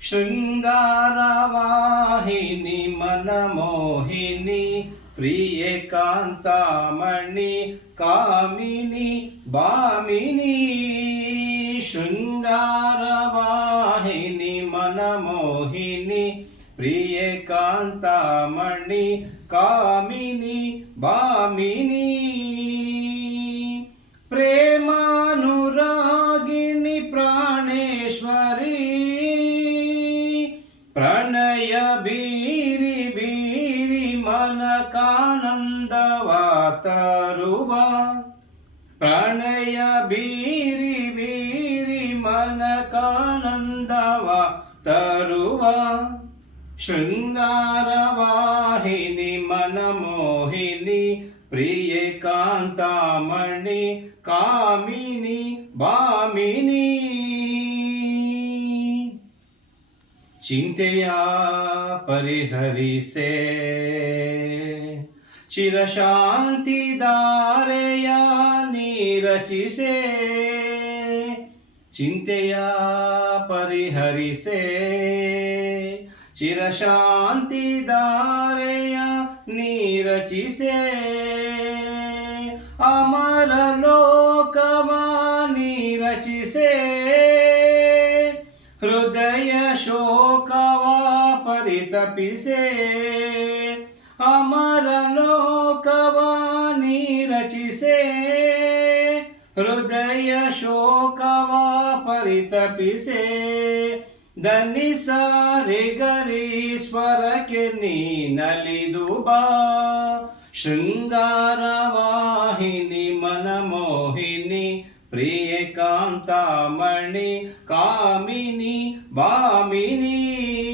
ಶೃಂಗಾರವಾಹಿನಿ ಮನಮೋಹಿನಿ ಪ್ರಿಯೆ ಕಾಂತಾಮಣಿ ಕಾಮಿನಿ ಭಾಮಿನಿ. ಶೃಂಗಾರವಾಹಿನಿ ಮನಮೋಹಿನಿ ಪ್ರಿಯೆ ಕಾಂತಾಮಣಿ ಕಾಮಿನಿ ಭಾಮಿನಿ. ಪ್ರೇಮಾನುರಾಗಿಣಿ ಪ್ರಾಣೇಶ್ವರಿ ಪ್ರಣಯ ಬೀರಿ ಬೀರಿ ಮನಕಾನಂದವ ತರುವ. ಪ್ರಣಯ ಬೀರಿ ಬೀರಿ ಮನಕಾನಂದವ ತರುವ. ಶೃಂಗಾರವಾಹಿನಿ ಮನಮೋಹಿನಿ ಪ್ರಿಯೆ ಕಾಂತಾಮಣಿ ಕಾಮಿನಿ ಭಾಮಿನಿ. ಚಿಂತೆಯ ಪರಿಹರಿಸೆ ಚಿರಶಾಂತಿ ದಾರೆಯ ನೀರಚಿಸೆ. ಚಿಂತೆಯ ಪರಿಹರಿಸೆ ಚಿರಶಾಂತಿ ದಾರೆಯ ನೀರಚಿಸೆ. ಅಮರ ಲೋಕವ ನೀರಚಿಸೆ. ಹೃದಯ ಶೋಕವ ಪರಿತಪಿಸೆ. ಅಮರ ಲೋಕವ ನೀರಚಿಸೆ. ಹೃದಯ ಶೋಕವ ಪರಿತಪಿಸೆ. ಧನಿ ಸಾರೆ ಗರಿ ಸ್ವರಕ್ಕೆ ನೀನಲಿದು ಬಾ. ಶೃಂಗಾರವಾಹಿನಿ ಮನಮೋಹಿನಿ ಪ್ರಿಯೆ ಕಾಂತಾಮಣಿ ಕಾಮಿನಿ ಭಾಮಿನಿ.